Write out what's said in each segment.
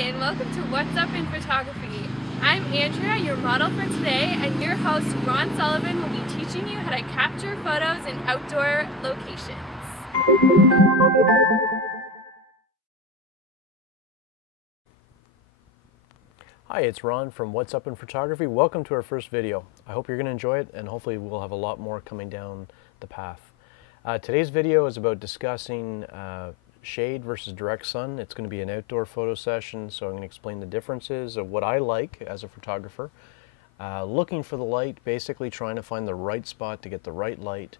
and welcome to What's Up in Photography. I'm Andrea, your model for today, and your host, Ron Sullivan, will be teaching you how to capture photos in outdoor locations. Hi, it's Ron from What's Up in Photography. Welcome to our first video. I hope you're going to enjoy it, and hopefully we'll have a lot more coming down the path. Today's video is about discussing shade versus direct sun. It's going to be an outdoor photo session, so I'm going to explain the differences of what I like as a photographer. Looking for the light, basically trying to find the right spot to get the right light.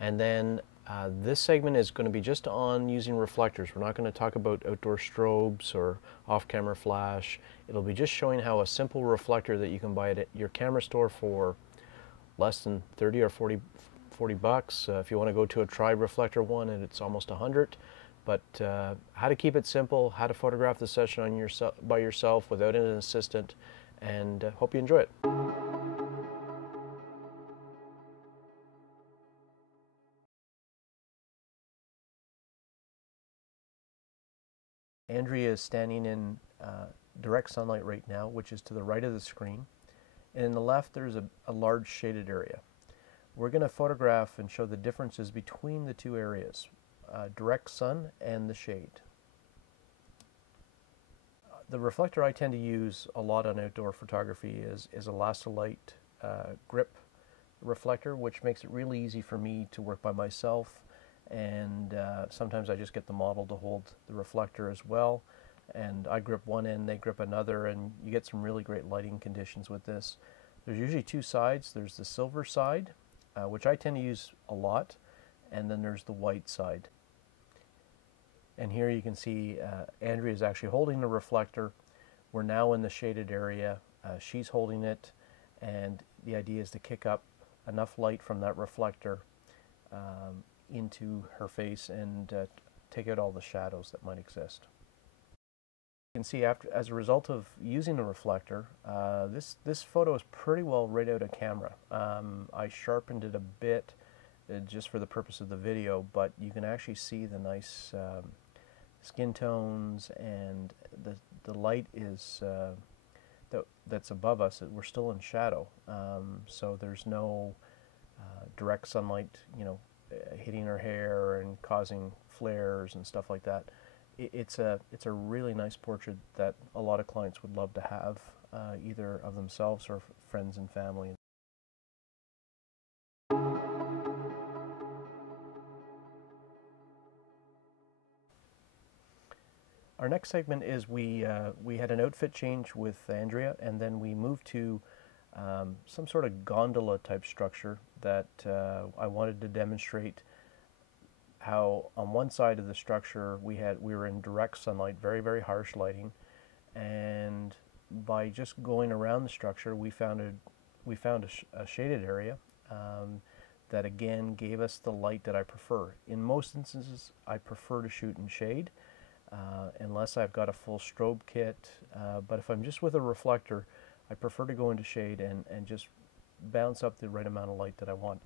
And then this segment is going to be just on using reflectors. We're not going to talk about outdoor strobes or off-camera flash. It'll be just showing how a simple reflector that you can buy at your camera store for less than 30 or 40 bucks. If you want to go to a tri-reflector one, and it's almost 100. But how to keep it simple, how to photograph the session on by yourself without an assistant, and hope you enjoy it. Andrea is standing in direct sunlight right now, which is to the right of the screen. And in the left, there's a large shaded area. We're going to photograph and show the differences between the two areas. Direct sun and the shade. The reflector I tend to use a lot on outdoor photography is a Elastilite grip reflector, which makes it really easy for me to work by myself, and sometimes I just get the model to hold the reflector as well, and I grip one end, they grip another, and you get some really great lighting conditions with this. There's usually two sides. There's the silver side, which I tend to use a lot, and then there's the white side. And here you can see Andrea is actually holding the reflector. We're now in the shaded area. She's holding it, and the idea is to kick up enough light from that reflector into her face and take out all the shadows that might exist. You can see as a result of using the reflector, this photo is pretty well right out of camera. I sharpened it a bit just for the purpose of the video, but you can actually see the nice skin tones, and the light is that's above us. We're still in shadow, so there's no direct sunlight, hitting her hair and causing flares and stuff like that. It's a really nice portrait that a lot of clients would love to have, either of themselves or friends and family. Our next segment is we had an outfit change with Andrea, and then we moved to some sort of gondola type structure that I wanted to demonstrate how on one side of the structure we were in direct sunlight, very, very harsh lighting, and by just going around the structure we found a shaded area that again gave us the light that I prefer. In most instances I prefer to shoot in shade, unless I've got a full strobe kit, but if I'm just with a reflector, I prefer to go into shade and just bounce up the right amount of light that I want.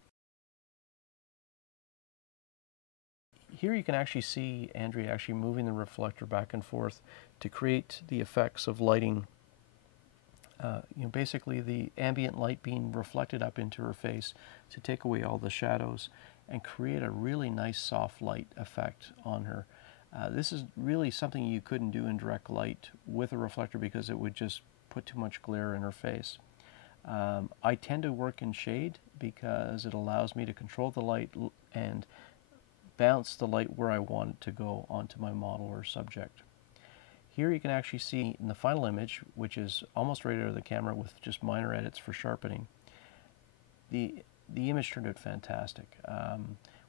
Here you can actually see Andrea actually moving the reflector back and forth to create the effects of lighting, basically the ambient light being reflected up into her face to take away all the shadows and create a really nice soft light effect on her. This is really something you couldn't do in direct light with a reflector because it would just put too much glare in her face. I tend to work in shade because it allows me to control the light and bounce the light where I want it to go onto my model or subject. Here you can actually see in the final image, which is almost right out of the camera with just minor edits for sharpening, the image turned out fantastic.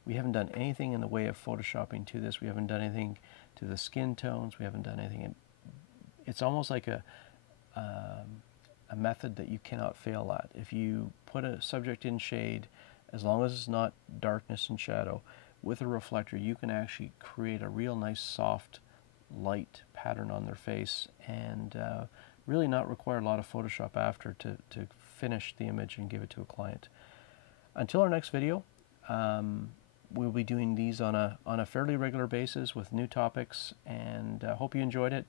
We haven't done anything in the way of photoshopping to this. We haven't done anything to the skin tones. We haven't done anything. It's almost like a method that you cannot fail at. If you put a subject in shade, as long as it's not darkness and shadow, with a reflector you can actually create a real nice soft light pattern on their face and really not require a lot of Photoshop after to finish the image and give it to a client. Until our next video, we'll be doing these on a fairly regular basis with new topics, and hope you enjoyed it.